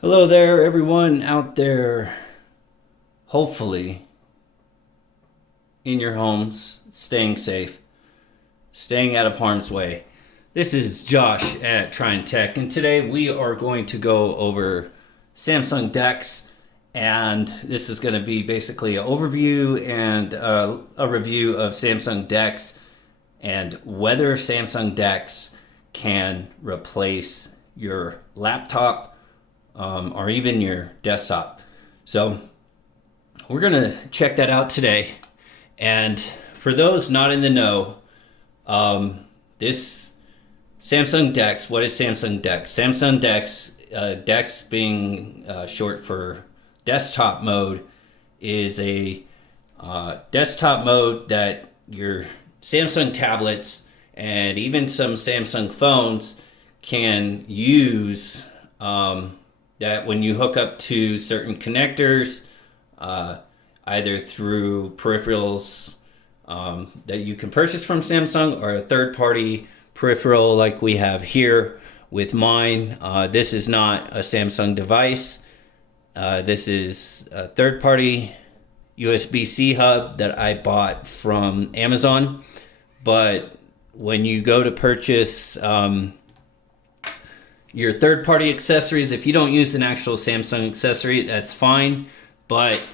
Hello there, everyone out there. Hopefully, in your homes, staying safe, staying out of harm's way. This is Josh at Trine Tech, and today we are going to go over Samsung Dex, and this is going to be basically an overview and a review of Samsung Dex and whether Samsung Dex can replace your laptop or even your desktop. So we're going to check that out today. And for those not in the know, this Samsung Dex, what is Samsung Dex? Samsung Dex, Dex being short for desktop mode, is a desktop mode that your Samsung tablets and even some Samsung phones can use, that when you hook up to certain connectors, either through peripherals that you can purchase from Samsung or a third-party peripheral like we have here with mine. This is not a Samsung device. This is a third-party USB-C hub that I bought from Amazon. But when you go to purchase your third-party accessories, if you don't use an actual Samsung accessory, that's fine. But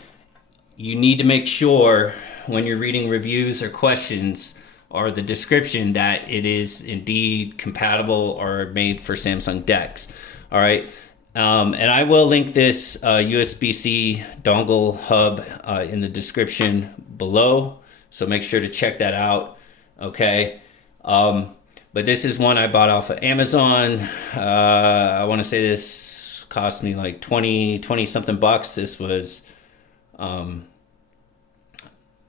you need to make sure when you're reading reviews or questions or the description that it is indeed compatible or made for Samsung Dex. All right. And I will link this USB-C dongle hub in the description below. So make sure to check that out. Okay. But this is one I bought off of Amazon. I want to say this cost me like 20 something bucks. This was, I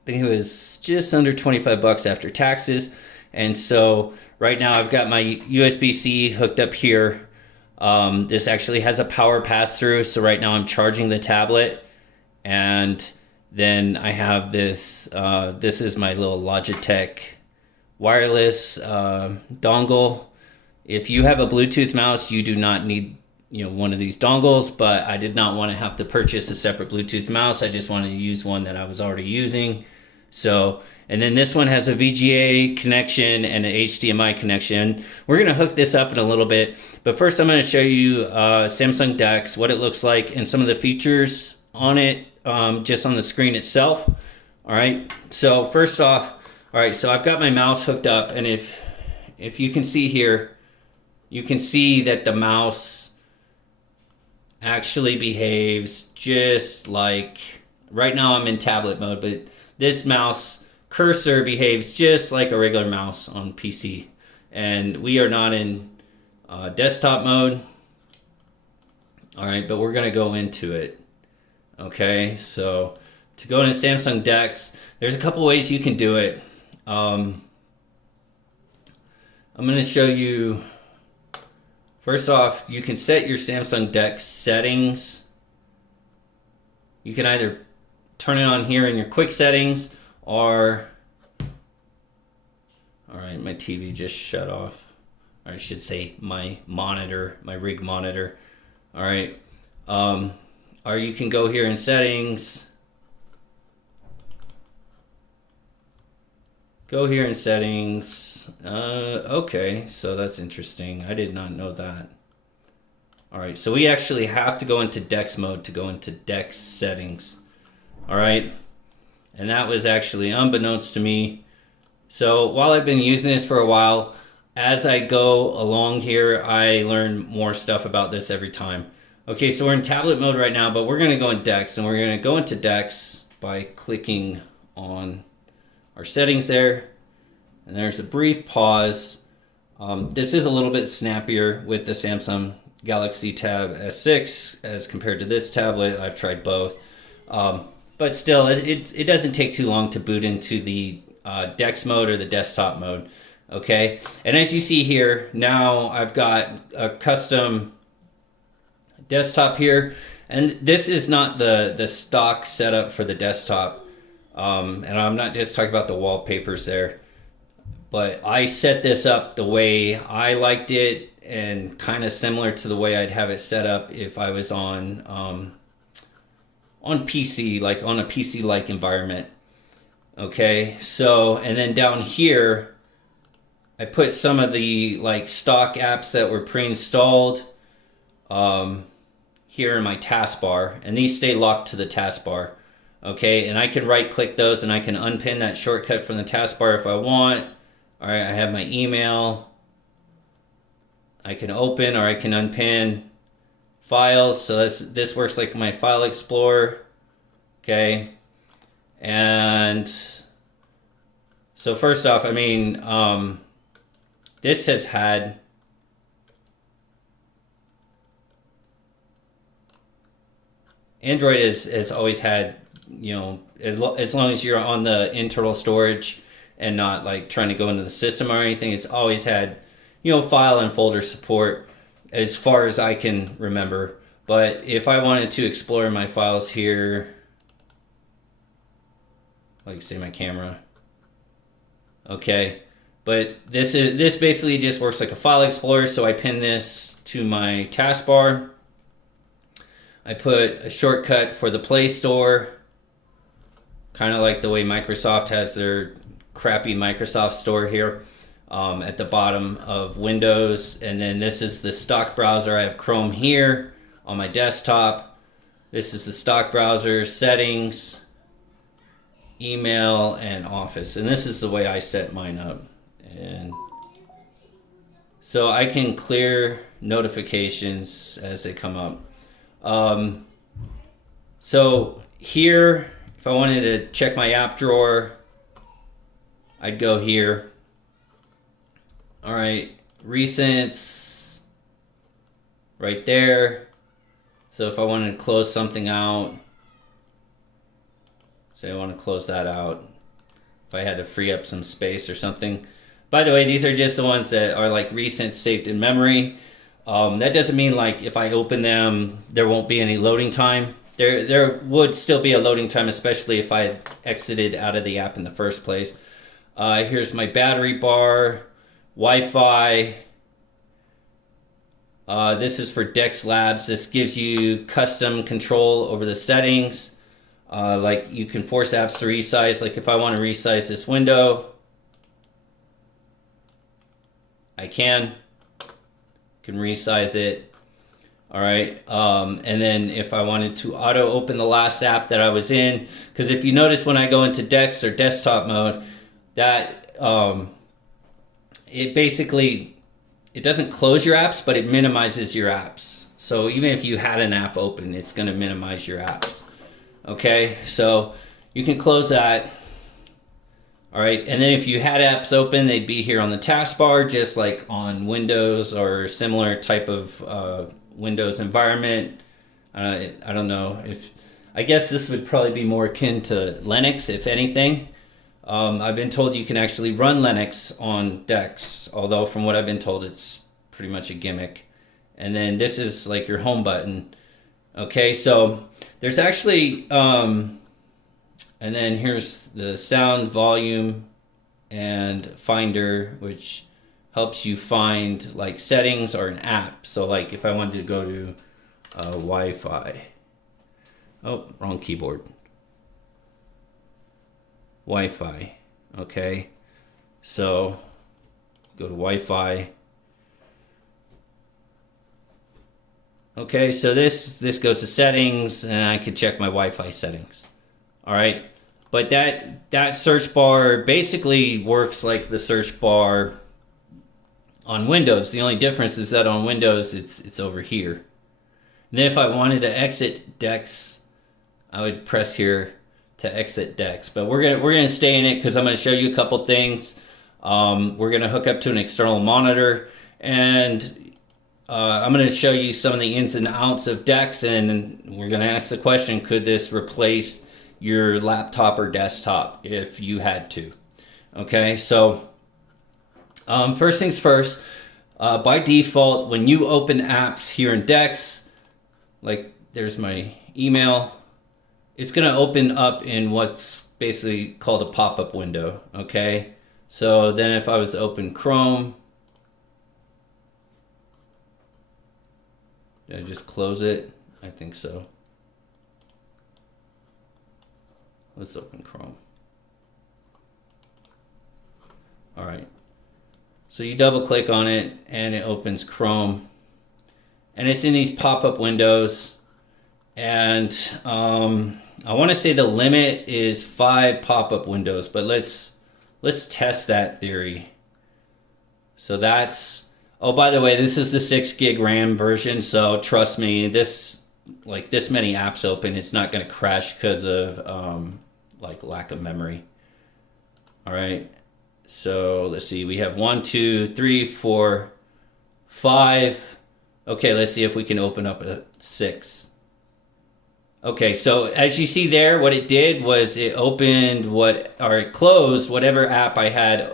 think it was just under 25 bucks after taxes. And so right now I've got my USB-C hooked up here. This actually has a power pass through. So right now I'm charging the tablet, and then I have this, this is my little Logitech wireless dongle. If you have a Bluetooth mouse, you do not need one of these dongles, but I did not want to have to purchase a separate Bluetooth mouse. I just wanted to use one that I was already using. So, and then this one has a VGA connection and an HDMI connection. We're going to hook this up in a little bit, but first I'm going to show you Samsung Dex, what it looks like, and some of the features on it, just on the screen itself. All right, so first off, all right, so I've got my mouse hooked up, and if you can see here, you can see that the mouse actually behaves just like, right now I'm in tablet mode, but this mouse cursor behaves just like a regular mouse on PC. And we are not in desktop mode. All right, but we're gonna go into it. Okay, so to go into Samsung Dex, there's a couple ways you can do it. I'm going to show you, first off, you can set your Samsung Dex settings. You can either turn it on here in your quick settings, or, all right, my TV just shut off. Or I should say my monitor, my rig monitor. All right. Or you can go here in settings. Go here in settings. Okay, so that's interesting. I did not know that. All right, so we actually have to go into Dex mode to go into Dex settings. All right, and that was actually unbeknownst to me. So while I've been using this for a while, as I go along here, I learn more stuff about this every time. Okay, so we're in tablet mode right now, but we're gonna go in Dex, and we're gonna go into Dex by clicking on our settings there, and there's a brief pause. This is a little bit snappier with the Samsung Galaxy Tab S6 as compared to this tablet. I've tried both, but still, it doesn't take too long to boot into the Dex mode or the desktop mode. Okay, and as you see here, now I've got a custom desktop here, and this is not the stock setup for the desktop. And I'm not just talking about the wallpapers there, but I set this up the way I liked it, and kind of similar to the way I'd have it set up if I was on PC, like on a PC-like environment. Okay, so, and then down here, I put some of the like stock apps that were pre-installed here in my taskbar, and these stay locked to the taskbar. Okay, and I can right click those and I can unpin that shortcut from the taskbar if I want. All right, I have my email. I can open or I can unpin files. So this works like my file explorer. Okay, and so first off, I mean, this has had Android has always had, you know, as long as you're on the internal storage and not like trying to go into the system or anything, it's always had, you know, file and folder support as far as I can remember. But if I wanted to explore my files here, like say my camera, okay, but this basically just works like a file explorer. So I pin this to my taskbar. I put a shortcut for the Play Store, kind of like the way Microsoft has their crappy Microsoft Store here at the bottom of Windows. And then this is the stock browser. I have Chrome here on my desktop. This is the stock browser, settings, email, and Office. And this is the way I set mine up. And so I can clear notifications as they come up. So here, if I wanted to check my app drawer, I'd go here. All right, recents, right there. So if I wanted to close something out, say I want to close that out, if I had to free up some space or something. By the way, these are just the ones that are like recent saved in memory. That doesn't mean like if I open them, there won't be any loading time. There would still be a loading time, especially if I had exited out of the app in the first place. Here's my battery bar, Wi-Fi. This is for Dex Labs. This gives you custom control over the settings. Like you can force apps to resize. Like if I want to resize this window, I can resize it. All right, and then if I wanted to auto open the last app that I was in, because if you notice when I go into Dex or desktop mode, that it basically, it doesn't close your apps, but it minimizes your apps. So even if you had an app open, it's going to minimize your apps. Okay, so you can close that. All right, and then if you had apps open, they'd be here on the taskbar, just like on Windows or similar type of Windows environment. I don't know if, I guess this would probably be more akin to Linux, if anything. I've been told you can actually run Linux on Dex, although from what I've been told, it's pretty much a gimmick. And then this is like your home button. Okay, so there's actually, and then here's the sound, volume, and finder, which helps you find like settings or an app. So like if I wanted to go to Wi-Fi, oh, wrong keyboard. Wi-Fi, okay. So go to Wi-Fi. Okay, so this goes to settings, and I could check my Wi-Fi settings. All right, but that search bar basically works like the search bar on Windows. The only difference is that on Windows it's over here. And then if I wanted to exit Dex, I would press here to exit Dex. But we're gonna stay in it because I'm gonna show you a couple things. We're gonna hook up to an external monitor, and I'm going to show you some of the ins and outs of Dex, and we're going to ask the question, could this replace your laptop or desktop if you had to? Okay, so first things first, by default, when you open apps here in Dex, like there's my email, it's going to open up in what's basically called a pop-up window, okay? So then if I was to open Chrome, Did I just close it? I think so. Let's open Chrome. All right. So you double click on it and it opens Chrome. And it's in these pop-up windows. And I want to say the limit is 5 pop-up windows, but let's test that theory. So that's, oh, by the way, this is the 6 gig RAM version. So trust me, this many apps open, it's not going to crash because of like lack of memory. All right. So let's see, we have 1, 2, 3, 4, 5. Okay, let's see if we can open up a 6. Okay, so as you see there, what it did was it opened it closed whatever app I had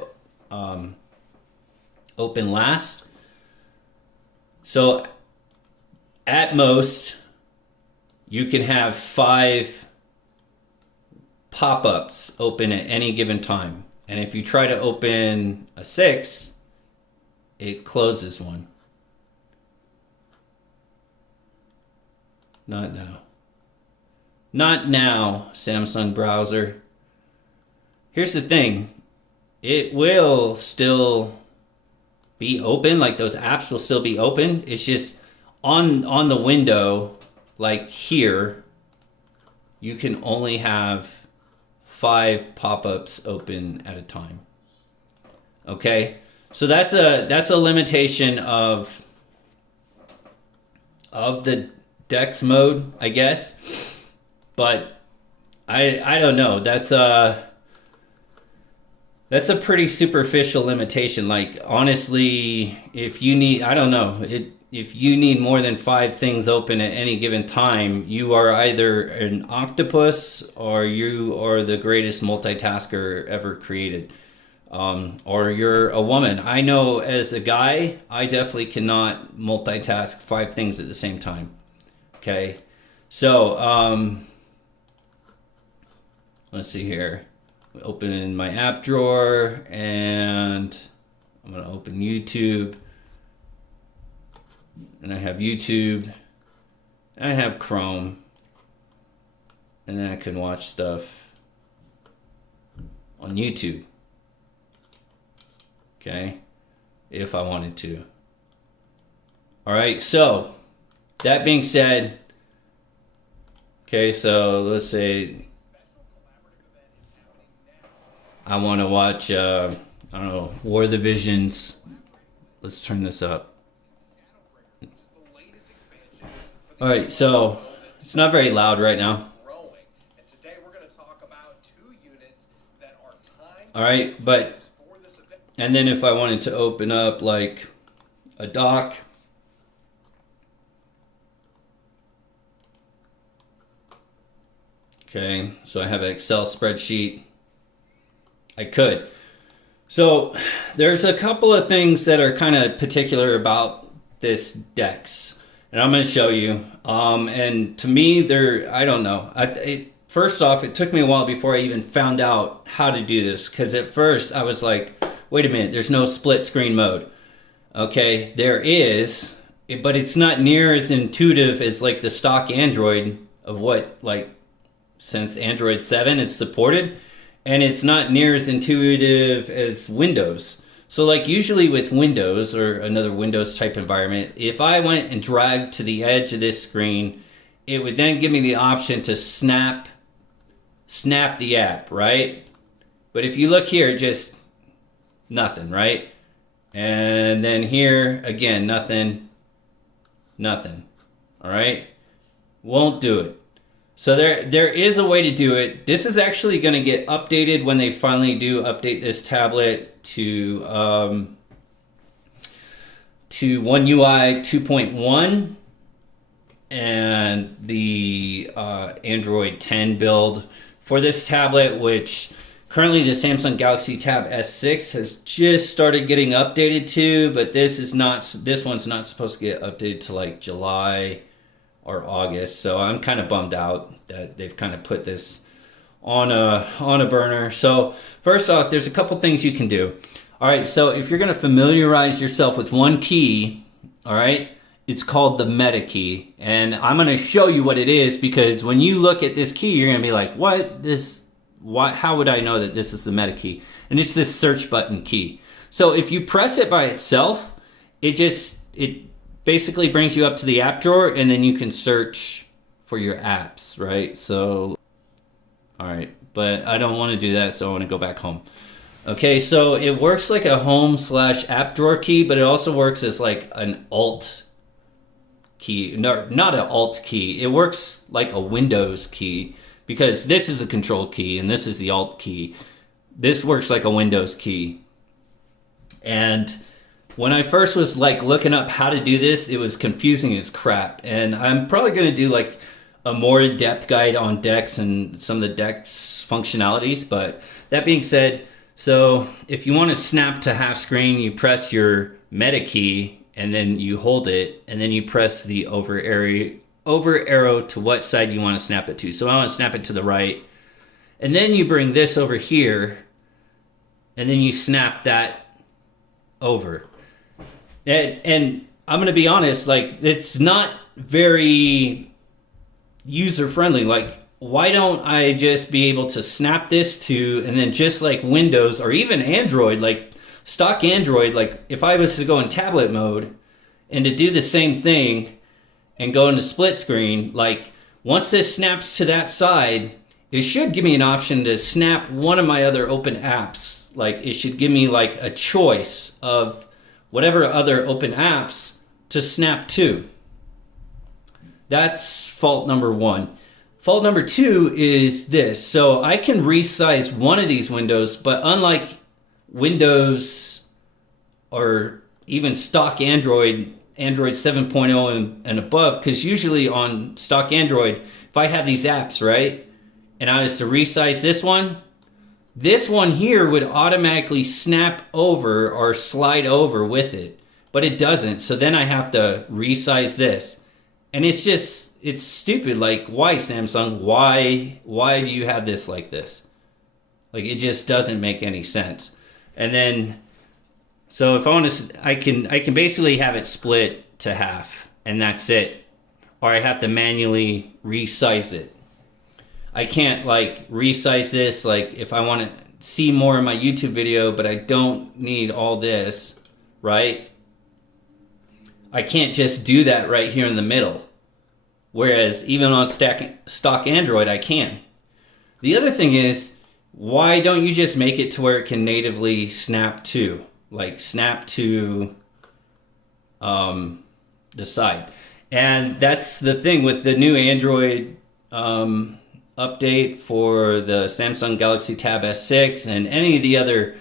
open last. So at most, you can have 5 pop-ups open at any given time. And if you try to open a 6, it closes one. Not now. Not now, Samsung browser. Here's the thing. It will still be open, like those apps will still be open. It's just on the window, like here, you can only have 5 pop-ups open at a time. Okay? So that's a limitation of the Dex mode, I guess. But I don't know. That's a pretty superficial limitation. Like, honestly, if you need, I don't know, if you need more than 5 things open at any given time, you are either an octopus or you are the greatest multitasker ever created. Or you're a woman. I know as a guy, I definitely cannot multitask 5 things at the same time. Okay. So, let's see here. Open my app drawer and I'm going to open YouTube. And I have YouTube. And I have Chrome. And then I can watch stuff on YouTube. Okay? If I wanted to. All right, so that being said, okay, so let's say I want to watch, I don't know, War of the Visions. Let's turn this up. All right, so it's not very loud right now. All right, but, and then if I wanted to open up like a doc, okay, so I have an Excel spreadsheet. I could. So there's a couple of things that are kind of particular about this Dex, and I'm going to show you. And to me, I don't know. First off, it took me a while before I even found out how to do this, because at first I was like, wait a minute, there's no split screen mode. Okay, there is, but it's not near as intuitive as like the stock Android of what, like, since Android 7 is supported, and it's not near as intuitive as Windows. So like usually with Windows or another Windows type environment, if I went and dragged to the edge of this screen, it would then give me the option to snap the app, right? But if you look here, just nothing, right? And then here, again, nothing. All right? Won't do it. So there is a way to do it. This is actually going to get updated when they finally do update this tablet to One UI 2.1 and the Android 10 build for this tablet, which currently the Samsung Galaxy Tab S6 has just started getting updated to, but this one's not supposed to get updated to like July or August. So I'm kind of bummed out that they've kind of put this on a burner. So first off, there's a couple things you can do. All right, so if you're going to familiarize yourself with one key, all right, It's called the meta key, and I'm going to show you what it is, because when you look at this key, you're going to be like, how would I know that this is the meta key? And it's this search button key. So if you press it by itself, it basically brings you up to the app drawer, and then you can search for your apps, right? So, all right, but I don't want to do that, so I want to go back home. Okay, so it works like a home/app drawer key, but it also works as like an alt key. No, not an alt key. It works like a Windows key, because this is a control key and this is the alt key. This works like a Windows key. And when I first was like looking up how to do this, it was confusing as crap. And I'm probably going to do like a more in-depth guide on Dex and some of the Dex functionalities. But that being said, so if you want to snap to half screen, you press your meta key and then you hold it, and then you press the over arrow to what side you want to snap it to. So I want to snap it to the right. And then you bring this over here, and then you snap that over. And I'm going to be honest, like, it's not very user friendly. Like, why don't I just be able to snap this to, and then just like Windows or even Android, like stock Android, like if I was to go in tablet mode and to do the same thing and go into split screen, like once this snaps to that side, it should give me an option to snap one of my other open apps. Like it should give me like a choice of whatever other open apps to snap to. That's fault number one. Fault number two is this. So I can resize one of these windows, but unlike Windows or even stock Android 7.0 and above, because usually on stock Android, if I have these apps, right, and I was to resize this one here would automatically snap over or slide over with it, but it doesn't. So then I have to resize this. And it's stupid. Like, why, Samsung? Why do you have this like this? Like, it just doesn't make any sense. And then, so if I want to, I can basically have it split to half, and that's it. Or I have to manually resize it. I can't like resize this, like if I want to see more of my YouTube video, but I don't need all this, right? I can't just do that right here in the middle. Whereas even on stock Android, I can. The other thing is, why don't you just make it to where it can natively snap to? Like snap to the side. And that's the thing with the new Android update for the Samsung Galaxy Tab S6 and any of the other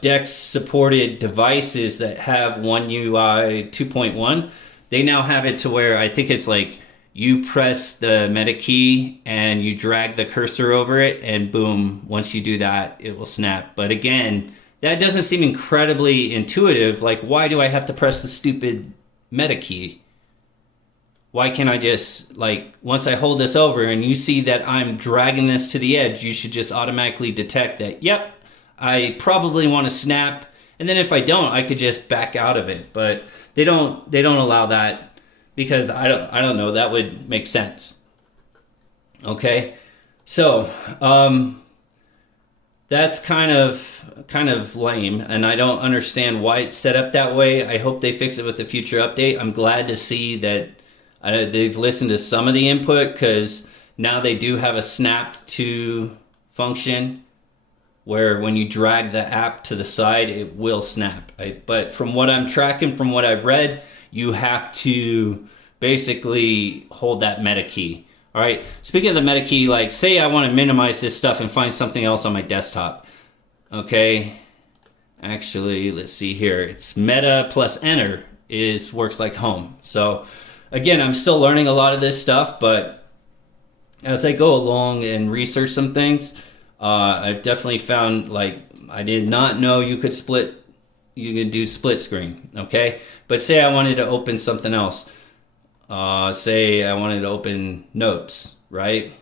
Dex supported devices that have One UI 2.1. They now have it to where I think it's like you press the meta key and you drag the cursor over it, and boom, once you do that, it will snap. But again, that doesn't seem incredibly intuitive. Like, why do I have to press the stupid meta key? Why can't I just, like, once I hold this over and you see that I'm dragging this to the edge, you should just automatically detect that, yep, I probably want to snap. And then if I don't, I could just back out of it. But they don't allow that, because I don't know, that would make sense. Okay? So, that's kind of lame, and I don't understand why it's set up that way. I hope they fix it with the future update. I'm glad to see that they've listened to some of the input, because now they do have a snap to function where when you drag the app to the side, it will snap. But from what I'm tracking, from what I've read, you have to basically hold that meta key. All right, speaking of the meta key, like say I want to minimize this stuff and find something else on my desktop. Okay, actually, let's see here. It's meta plus enter works like home. So again, I'm still learning a lot of this stuff, but as I go along and research some things, I've definitely found, like, I did not know you could do split screen, okay? But say I wanted to open something else. Say I wanted to open notes, right?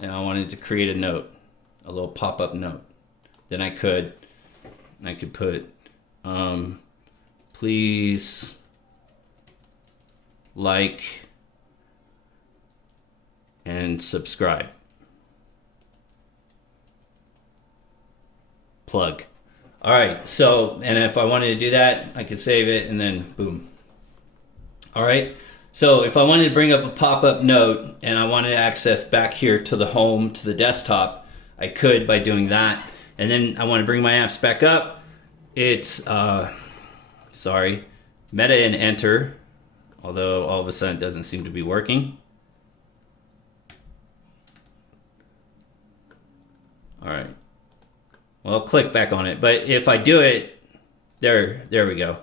And I wanted to create a note, a little pop-up note. Then I could put, please like, and subscribe. Plug. All right, so, and if I wanted to do that, I could save it and then boom. All right, so if I wanted to bring up a pop-up note and I wanted to access back here to the home, to the desktop, I could by doing that. And then I want to bring my apps back up. It's, meta and enter, although all of a sudden it doesn't seem to be working. All right. Well, I'll click back on it, but if I do it, there we go.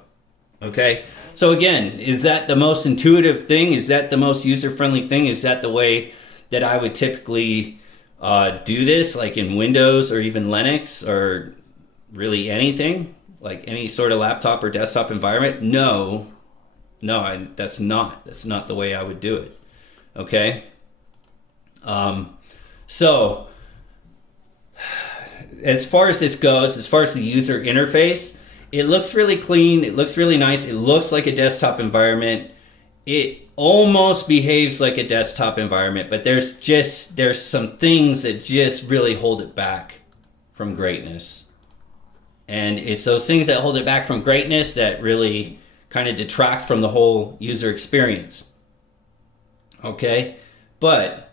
Okay. So again, is that the most intuitive thing? Is that the most user-friendly thing? Is that the way that I would typically do this, like in Windows or even Linux or really anything, like any sort of laptop or desktop environment? No, that's not the way I would do it. Okay. So as far as this goes, as far as the user interface, it looks really clean. It looks really nice. It looks like a desktop environment. It almost behaves like a desktop environment, but there's some things that just really hold it back from greatness. And it's those things that hold it back from greatness that really kind of detract from the whole user experience. Okay? But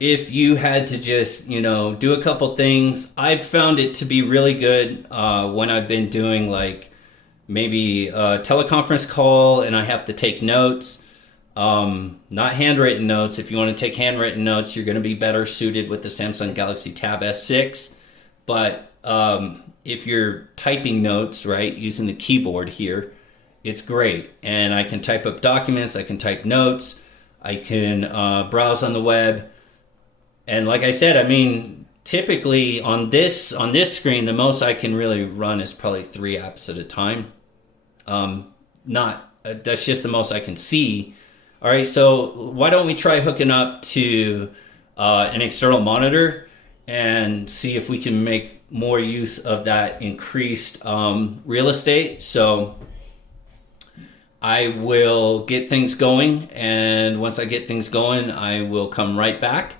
if you had to just, do a couple things, I've found it to be really good when I've been doing like maybe a teleconference call and I have to take notes. Not handwritten notes. If you want to take handwritten notes, you're going to be better suited with the Samsung Galaxy Tab S6. But if you're typing notes, right, using the keyboard here, it's great. And I can type up documents, I can type notes, I can browse on the web. And like I said, I mean, typically on this screen, the most I can really run is probably 3 apps at a time. That's just the most I can see. All right, so why don't we try hooking up to an external monitor and see if we can make more use of that increased real estate. So I will get things going, and once I get things going, I will come right back.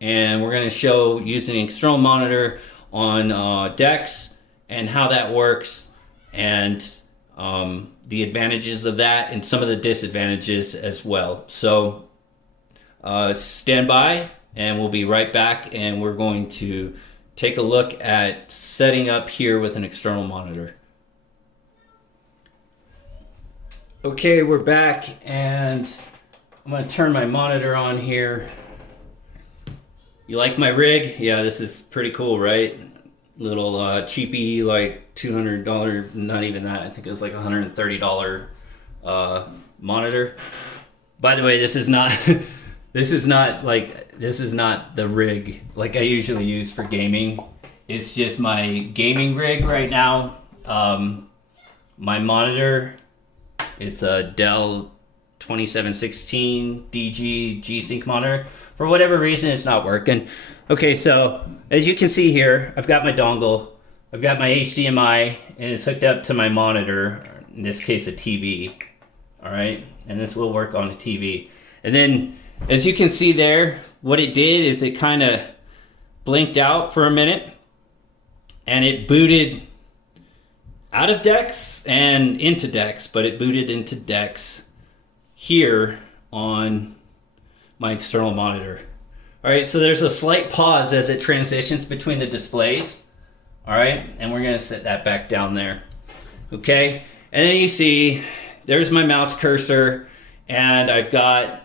And we're going to show using an external monitor on Dex and how that works, and the advantages of that and some of the disadvantages as well. So stand by and we'll be right back, and we're going to take a look at setting up here with an external monitor. Okay, we're back, and I'm going to turn my monitor on here. You like my rig? Yeah, this is pretty cool, right? Little cheapy, like $200, not even that. I think it was like $130 monitor. By the way, this is not the rig like I usually use for gaming. It's just my gaming rig right now. My monitor, it's a Dell 2716 DG G-Sync monitor. For whatever reason, it's not working. Okay, so as you can see here, I've got my dongle, I've got my HDMI, and it's hooked up to my monitor, in this case a TV. All right, and this will work on a TV. And then, as you can see there, what it did is it kind of blinked out for a minute, and it booted out of Dex and into Dex, but it booted into Dex here on my external monitor. All right, so there's a slight pause as it transitions between the displays. All right, and we're gonna set that back down there. Okay, and then you see there's my mouse cursor, and I've got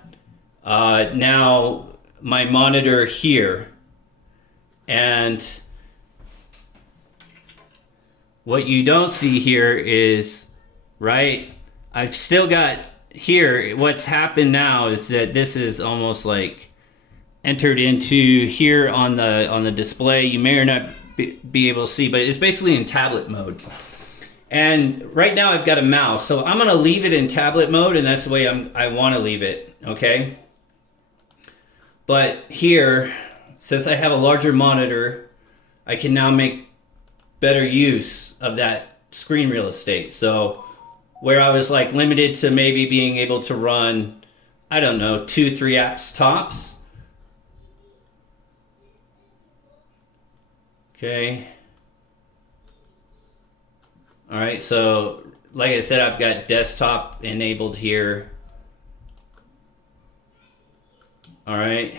now my monitor here. And what you don't see here is, right, I've still got here, what's happened now is that this is almost like entered into here on the display. You may or not be able to see, but it's basically in tablet mode. And right now I've got a mouse, so I'm gonna leave it in tablet mode, and that's the way I want to leave it. Okay. But here, since I have a larger monitor, I can now make better use of that screen real estate. So where I was like limited to maybe being able to run, I don't know, 2-3 apps tops. Okay. All right, so like I said, I've got desktop enabled here. All right.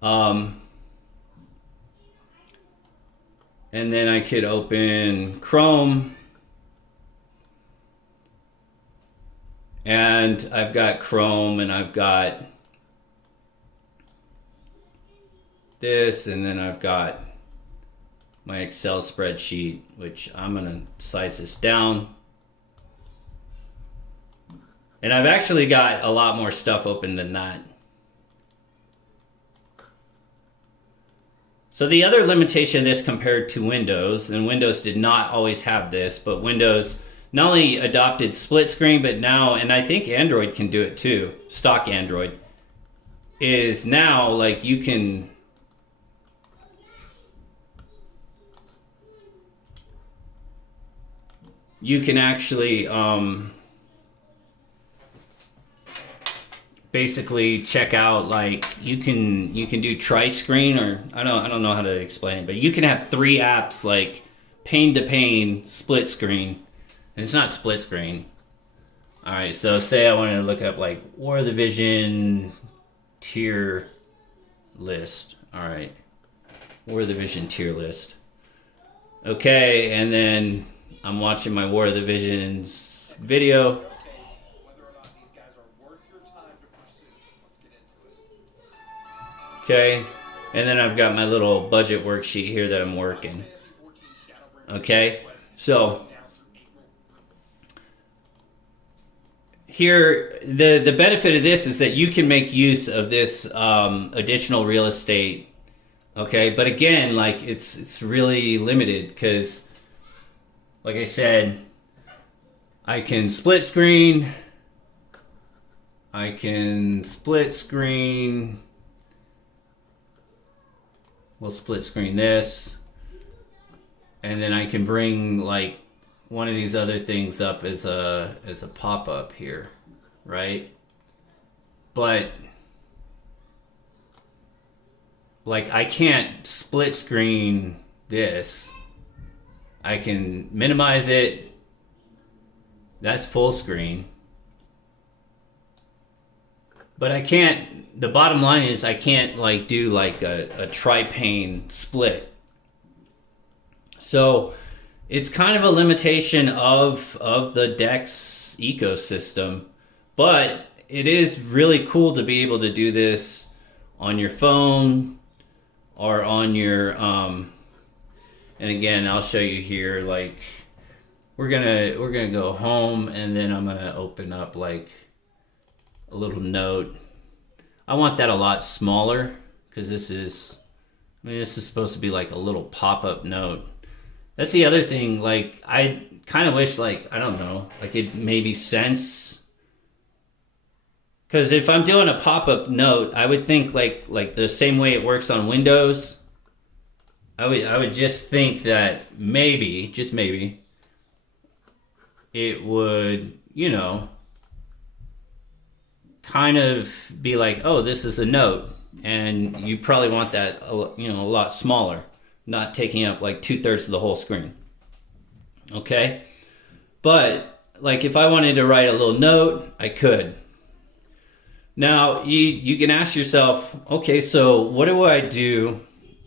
And then I could open Chrome. And I've got Chrome and I've got this, and then I've got my Excel spreadsheet, which I'm gonna size this down. And I've actually got a lot more stuff open than that. So the other limitation of this compared to Windows, and Windows did not always have this, but Windows not only adopted split screen, but now, and I think Android can do it too, stock Android, is now like you can actually basically check out, like you can do tri-screen, or I don't know how to explain it, but you can have 3 apps like pane to pane split screen. And it's not split screen. All right, so say I wanted to look up like War of the Vision tier list. All right, War of the Vision tier list. Okay, and then I'm watching my War of the Visions video. Okay, and then I've got my little budget worksheet here that I'm working. Okay, so here, the benefit of this is that you can make use of this additional real estate. Okay, but again, like it's really limited because, like I said, I can split screen. I can split screen. We'll split screen this, and then I can bring like one of these other things up as a pop-up here, right? But like I can't split screen this. I can minimize it. That's full screen. But I can't, the bottom line is I can't like do like a tri-pane split. So it's kind of a limitation of the Dex ecosystem, but it is really cool to be able to do this on your phone or on your, and again, I'll show you here, like we're gonna go home, and then I'm gonna open up like a little note. I want that a lot smaller because this is supposed to be like a little pop-up note. That's the other thing, like I kind of wish, like, I don't know, like it made sense. Because if I'm doing a pop-up note, I would think like the same way it works on Windows. I would just think that maybe, just maybe, it would, kind of be like, oh, this is a note, and you probably want that a lot smaller, not taking up like 2/3 of the whole screen. Okay, but like if I wanted to write a little note, I could. Now you can ask yourself, okay, so what do I do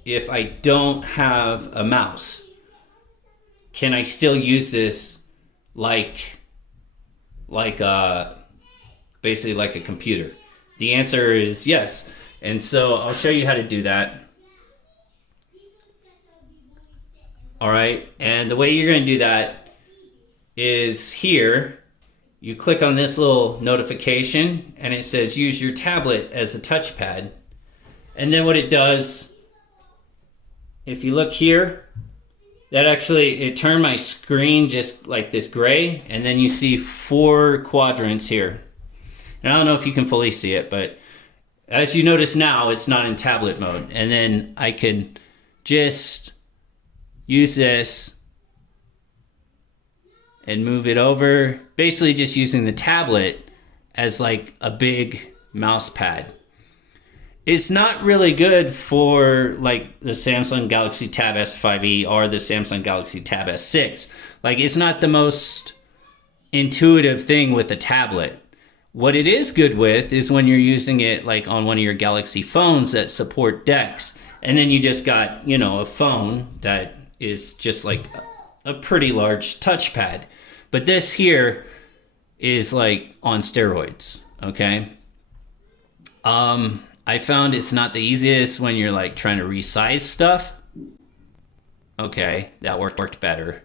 if I don't have a mouse? Can I still use this basically like a computer? The answer is yes. And so I'll show you how to do that. All right, and the way you're going to do that is here. You click on this little notification, and it says use your tablet as a touchpad. And then what it does, if you look here, that actually, it turned my screen just like this gray, and then you see 4 quadrants here. And I don't know if you can fully see it, but as you notice now, it's not in tablet mode. And then I can just use this, and move it over. Basically just using the tablet as like a big mouse pad. It's not really good for like the Samsung Galaxy Tab S5e or the Samsung Galaxy Tab S6. Like, it's not the most intuitive thing with a tablet. What it is good with is when you're using it like on one of your Galaxy phones that support Dex, and then you just got, you know, a phone that is just like a pretty large touchpad. But this here is like on steroids, okay? I found it's not the easiest when you're like trying to resize stuff. Okay, that worked better.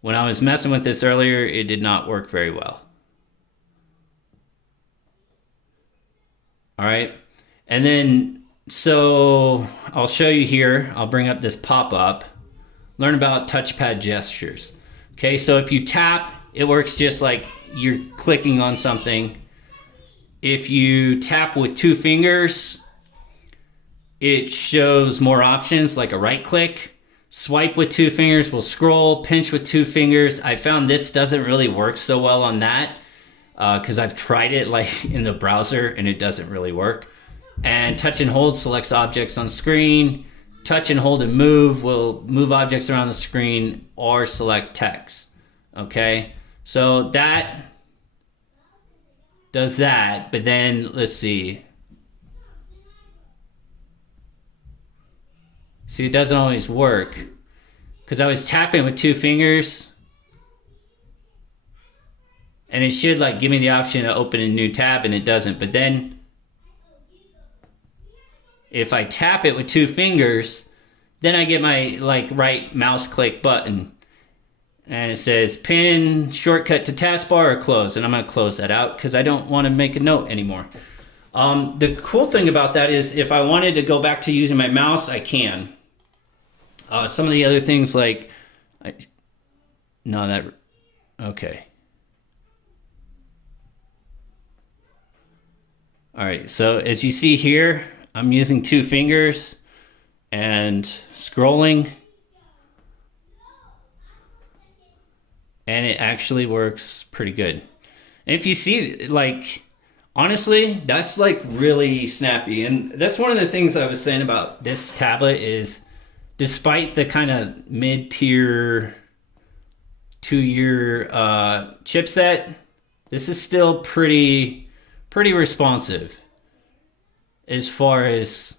When I was messing with this earlier, it did not work very well. All right, and then, so I'll show you here. I'll bring up this pop-up. Learn about touchpad gestures. Okay, so if you tap, it works just like you're clicking on something. If you tap with 2 fingers, it shows more options, like a right click. Swipe with 2 fingers will scroll. Pinch with 2 fingers. I found this doesn't really work so well on that because I've tried it like in the browser and it doesn't really work. And touch and hold selects objects on screen. Touch and hold and move will move objects around the screen or select text. Okay, so that does that, but then let's see. See, it doesn't always work because I was tapping with 2 fingers and it should like give me the option to open a new tab, and it doesn't. But then if I tap it with 2 fingers, then I get my like right mouse click button. And it says pin, shortcut to taskbar, or close. And I'm going to close that out because I don't want to make a note anymore. The cool thing about that is if I wanted to go back to using my mouse, I can. Some of the other things like... Okay. All right, so as you see here, I'm using 2 fingers and scrolling. And it actually works pretty good. And if you see, like, honestly, that's like really snappy. And that's one of the things I was saying about this tablet is despite the kind of mid-tier 2-year chipset, this is still pretty responsive as far as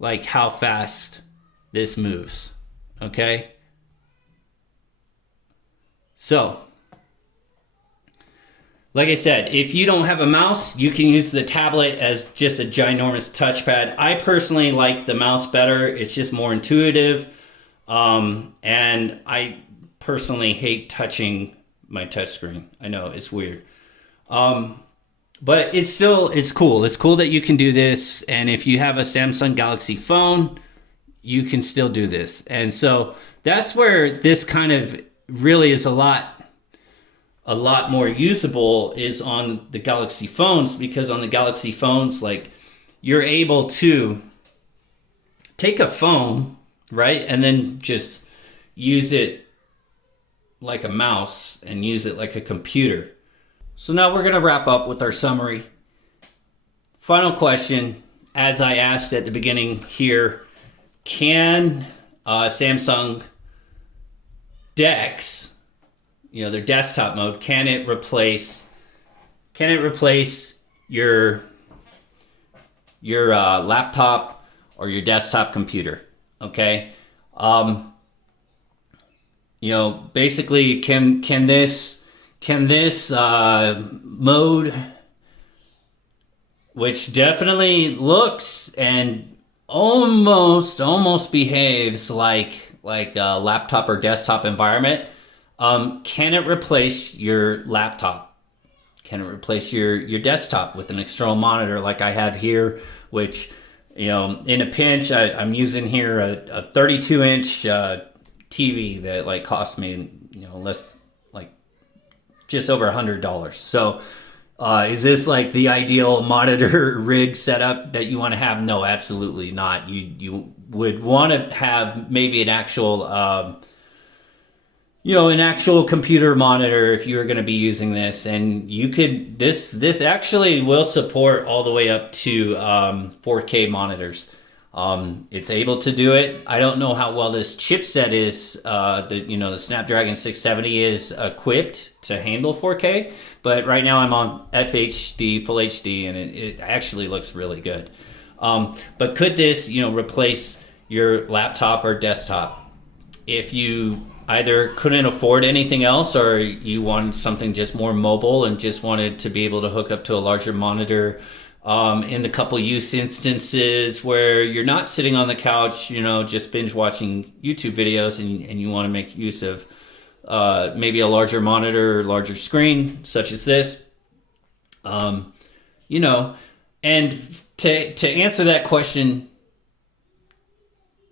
like how fast this moves. Okay? So, like I said, if you don't have a mouse, you can use the tablet as just a ginormous touchpad. I personally like the mouse better. It's just more intuitive. And I personally hate touching my touchscreen. I know, it's weird. But it's cool. It's cool that you can do this. And if you have a Samsung Galaxy phone, you can still do this. And so that's where this kind of really is a lot more usable is on the Galaxy phones, because on the Galaxy phones, like, you're able to take a phone, right, and then just use it like a mouse and use it like a computer. So now we're going to wrap up with our summary. Final question, as I asked at the beginning here, can Samsung Dex, you know, their desktop mode, can it replace your laptop or your desktop computer? Okay, you know, basically, can this mode, which definitely looks and almost behaves like a laptop or desktop environment, can it replace your laptop? Can it replace your desktop with an external monitor like I have here, which, you know, in a pinch, I'm using here a 32-inch TV that like cost me, you know, less, like just over $100. So is this like the ideal monitor rig setup that you want to have? No, absolutely not. You would want to have maybe an actual an actual computer monitor if you were going to be using this, and you could this actually will support all the way up to 4K monitors. It's able to do it. I don't know how well this chipset is. The Snapdragon 670 is equipped to handle 4K, but right now I'm on FHD, Full HD, and it actually looks really good. But could this, replace your laptop or desktop? If you either couldn't afford anything else, or you wanted something just more mobile and just wanted to be able to hook up to a larger monitor, in the couple use instances where you're not sitting on the couch, just binge watching YouTube videos, and you want to make use of maybe a larger monitor or larger screen, such as this, and to answer that question,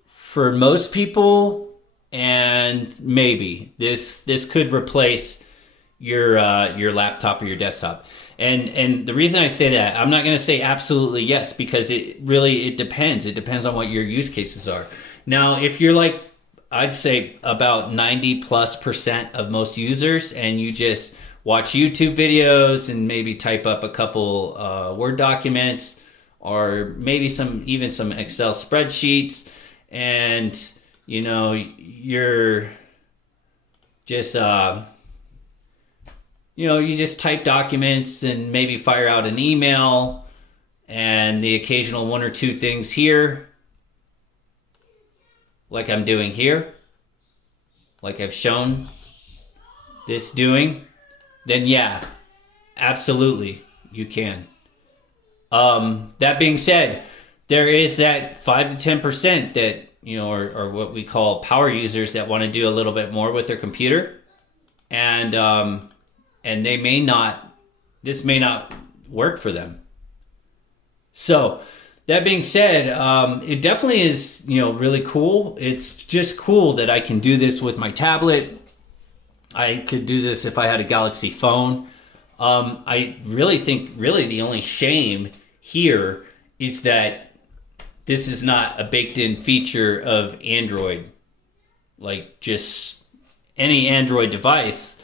for most people, and maybe this could replace your laptop or your desktop. And the reason I say that, I'm not going to say absolutely yes, because it depends. It depends on what your use cases are. Now, if you're like, I'd say about 90+% of most users, and you just watch YouTube videos and maybe type up a couple Word documents, or maybe some Excel spreadsheets, and you're just you just type documents and maybe fire out an email and the occasional one or two things here, like I'm doing here, like I've shown this doing, then yeah, absolutely, you can. That being said, there is that 5 to 10% that, or what we call power users, that want to do a little bit more with their computer, and this may not work for them. So that being said, it definitely is, really cool. It's just cool that I can do this with my tablet. I could do this if I had a Galaxy phone. I really think the only shame here is that this is not a baked-in feature of Android. Like, just any Android device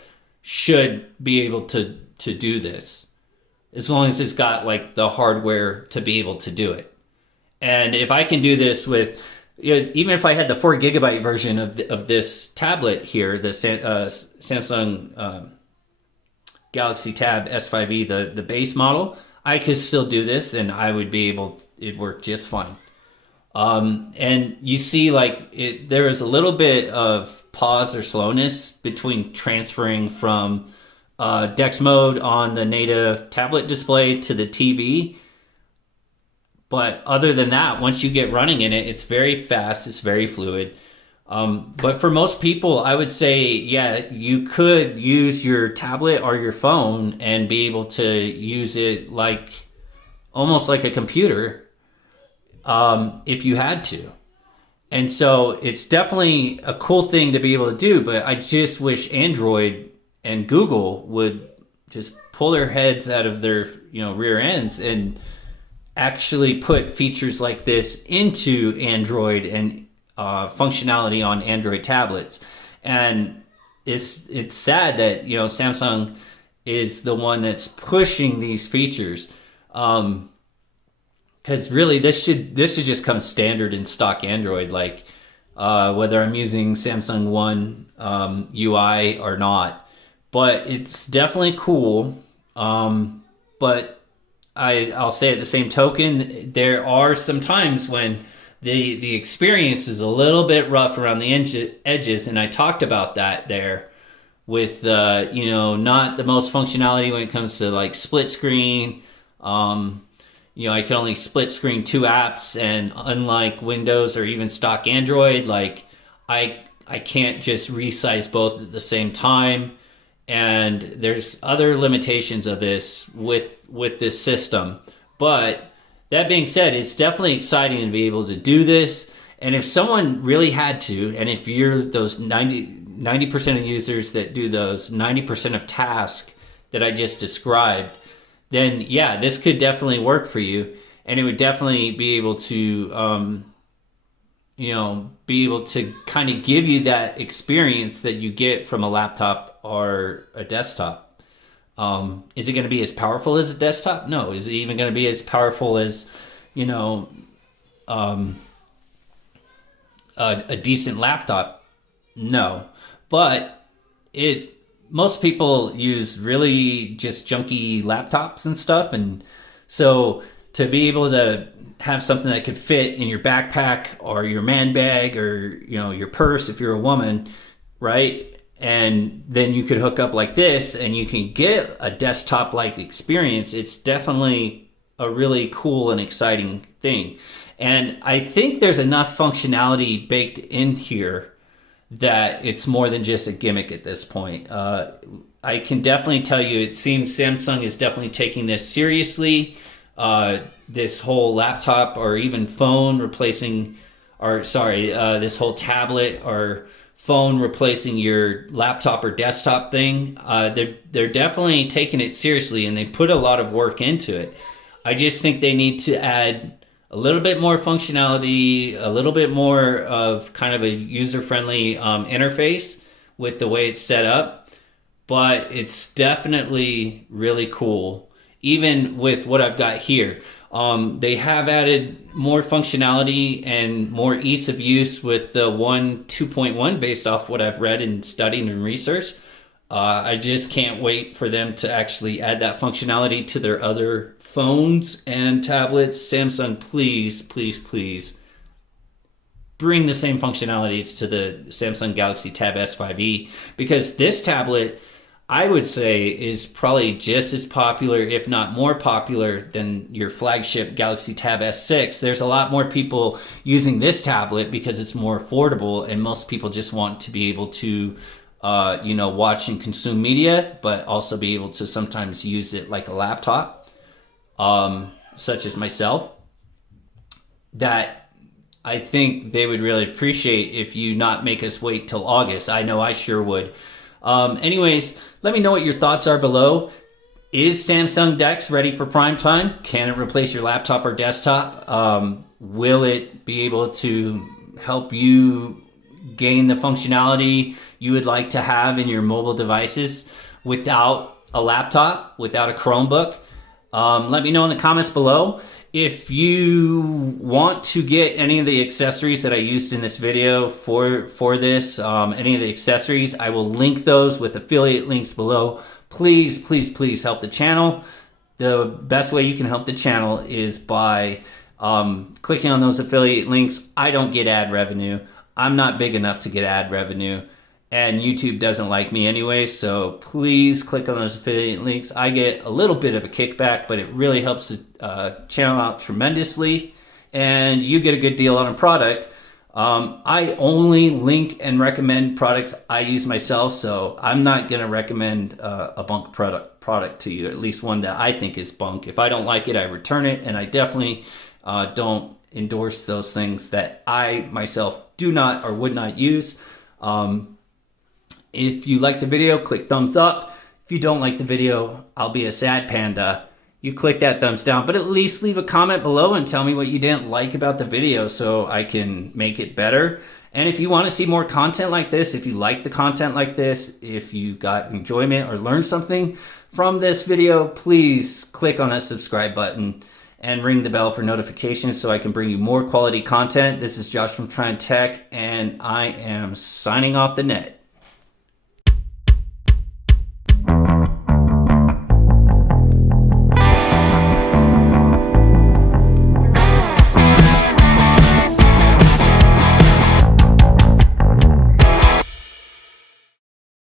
should be able to do this, as long as it's got like the hardware to be able to do it. And if I can do this with, even if I had the 4 GB version of this tablet here, the Samsung Galaxy Tab S5e, the base model, I could still do this, and I would be able, it'd work just fine. And you see, like, there is a little bit of pause or slowness between transferring from Dex mode on the native tablet display to the TV. But other than that, once you get running in it, it's very fast, it's very fluid. But for most people, I would say, yeah, you could use your tablet or your phone and be able to use it like almost like a computer, if you had to. And so it's definitely a cool thing to be able to do, but I just wish Android and Google would just pull their heads out of their rear ends and actually put features like this into Android and functionality on Android tablets. And it's sad that Samsung is the one that's pushing these features. Because really, this should just come standard in stock Android, like whether I'm using Samsung One UI or not. But it's definitely cool. But I'll say at the same token, there are some times when the experience is a little bit rough around the edges, and I talked about that there with not the most functionality when it comes to like split screen. I can only split screen 2 apps, and unlike Windows or even stock Android, like I can't just resize both at the same time. And there's other limitations of this with this system. But that being said, it's definitely exciting to be able to do this. And if someone really had to, and if you're those 90% of users that do those 90% of tasks that I just described, then yeah, this could definitely work for you, and it would definitely be able to be able to kind of give you that experience that you get from a laptop or a desktop. Is it going to be as powerful as a desktop? No. Is it even going to be as powerful as, a decent laptop? No. But most people use really just junky laptops and stuff, and so to be able to have something that could fit in your backpack or your man bag or your purse if you're a woman, right? And then you could hook up like this and you can get a desktop like experience. It's definitely a really cool and exciting thing. And I think there's enough functionality baked in here that it's more than just a gimmick at this point. I can definitely tell you, it seems Samsung is definitely taking this seriously. This whole laptop or even phone replacing, this whole tablet or phone replacing your laptop or desktop thing. They're definitely taking it seriously, and they put a lot of work into it. I just think they need to add a little bit more functionality, a little bit more of kind of a user-friendly interface with the way it's set up. But it's definitely really cool, even with what I've got here. They have added more functionality and more ease of use with the 2.1 based off what I've read and studied and researched. I just can't wait for them to actually add that functionality to their other phones and tablets. Samsung, please, please, please bring the same functionalities to the Samsung Galaxy Tab S5e, because this tablet, I would say, is probably just as popular, if not more popular, than your flagship Galaxy Tab S6. There's a lot more people using this tablet because it's more affordable, and most people just want to be able to watch and consume media, but also be able to sometimes use it like a laptop, such as myself. That I think they would really appreciate if you not make us wait till August. I know I sure would. Anyways, let me know what your thoughts are below. Is Samsung Dex ready for prime time? Can it replace your laptop or desktop? Will it be able to help you gain the functionality you would like to have in your mobile devices without a laptop, without a Chromebook? Let me know in the comments below. If you want to get any of the accessories that I used in this video for this, any of the accessories, I will link those with affiliate links below. Please, please, please help the channel. The best way you can help the channel is by clicking on those affiliate links. I don't get ad revenue. I'm not big enough to get ad revenue, and YouTube doesn't like me anyway, so please click on those affiliate links. I get a little bit of a kickback, but it really helps the channel out tremendously, and you get a good deal on a product. I only link and recommend products I use myself, so I'm not going to recommend a bunk product to you, at least one that I think is bunk. If I don't like it, I return it, and I definitely don't endorse those things that I myself do not or would not use. If you like the video, click thumbs up. If you don't like the video, I'll be a sad panda. You click that thumbs down, but at least leave a comment below and tell me what you didn't like about the video so I can make it better. And if you want to see more content like this, if you like the content like this, if you got enjoyment or learned something from this video, please click on that subscribe button and ring the bell for notifications so I can bring you more quality content. This is Josh from Trying Tech, and I am signing off the net.